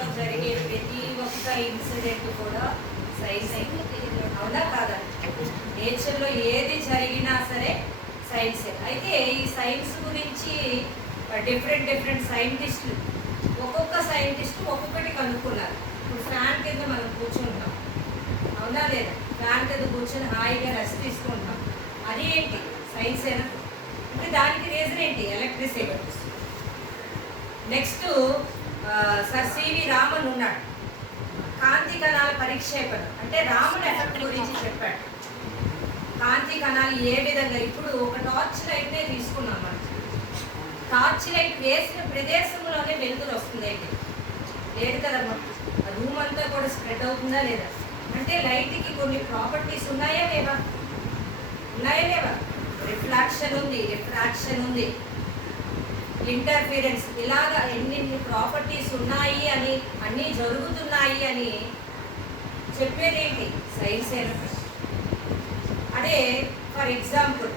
నేచర్లో జరిగే ప్రతి ఒక్క ఇన్సిడెంట్ కూడా సైన్స్ అవునా కాదా? నేచర్లో ఏది జరిగినా సరే సైన్సే అయితే ఈ సైన్స్ గురించి డిఫరెంట్ డిఫరెంట్ సైంటిస్టులు ఒక్కొక్క సైంటిస్ట్ ఒక్కొక్కటి కనుక్కున్నారు. ఇప్పుడు ఫ్యాన్ కింద మనం కూర్చుంటాం అవునా లేదా? ఫ్యాన్ కింద కూర్చొని హాయిగా రెస్ట్ తీసుకుంటాం అది ఏంటి? సైన్స్ ఏనా? అంటే దానికి రీజన్ ఏంటి? Electricity. Next sir C V Raman ఉన్నాడు. కాంతి కణాల పరిక్షేపణ. అంటే రాముని ఎఫెక్ట్ గురించి చెప్పాడు. కాంతి కణాలు ఏ విధంగా? ఇప్పుడు ఒక టార్చ్ లైట్నే తీసుకున్నాం మనం. టార్చ్ లైట్ వేసిన ప్రదేశంలోనే వెలుతురు వస్తుంది. లేదు కదా రూమ్ అంతా కూడా స్ప్రెడ్ అవుతుందా లేదా? అంటే లైట్కి కొన్ని ప్రాపర్టీస్ ఉన్నాయా లేవా? ఉన్నాయా లేవా? రిఫ్లాక్షన్ ఉంది రిఫ్రాక్షన్ ఉంది. ఇంటర్ఫీరెన్స్ ఇలాగా ఎన్ని ప్రాపర్టీస్ ఉన్నాయి అని అన్నీ జరుగుతున్నాయి అని చెప్పేదేంటి? సైన్స్ అదే ఫర్ ఎగ్జాంపుల్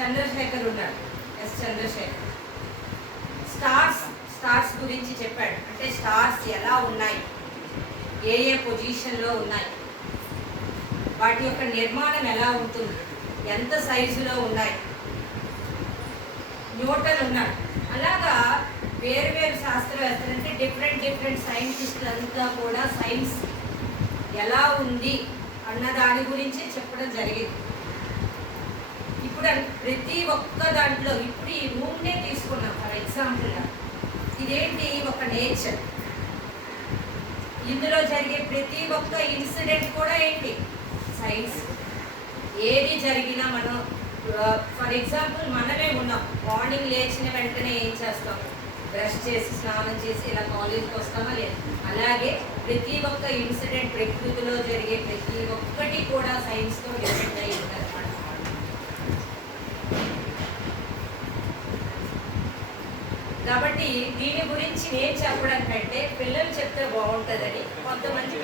చంద్రశేఖర్ ఉన్నాడు. ఎస్ చంద్రశేఖర్. స్టార్స్ స్టార్స్ గురించి చెప్పాడు. అంటే స్టార్స్ ఎలా ఉన్నాయి? ఏ ఏ పొజిషన్లో ఉన్నాయి? వాటి యొక్క నిర్మాణం ఎలా ఉంటుంది? ఎంత సైజులో ఉన్నాయి? న్యూటన్ ఉన్నాడు. అలాగా వేరు వేరు శాస్త్రవేత్తలు అంటే డిఫరెంట్ డిఫరెంట్ సైంటిస్టులు అంతా కూడా సైన్స్ ఎలా ఉంది అన్న దాని గురించి చెప్పడం జరిగింది. ఇప్పుడు ప్రతి ఒక్క దాంట్లో ఇప్పుడు ఈ రూమ్నే తీసుకున్నాం. ఫర్ ఎగ్జాంపుల్ ఇదేంటి ఒక నేచర్? ఇందులో జరిగే ప్రతి ఒక్క ఇన్సిడెంట్ కూడా ఏంటి? సైన్స్. ఏది జరిగినా మనం ఫర్ ఎగ్జాంపుల్ మనమే ఉన్నాం. మార్నింగ్ లేచిన వెంటనే ఏం చేస్తాం బ్రష్ చేసి స్నానం చేసి ఇలా కాలేజ్కి వస్తామా లేదు? అలాగే ప్రతి ఒక్క ఇన్సిడెంట్ ప్రకృతిలో జరిగే ప్రతి ఒక్కటి కూడా సైన్స్తో డిపెండ్ అయ్యి ఉంటుంది కాబట్టి దీని గురించి నేను చెప్పడానికంటే పిల్లలు చెప్తే బాగుంటుందని కొంతమంది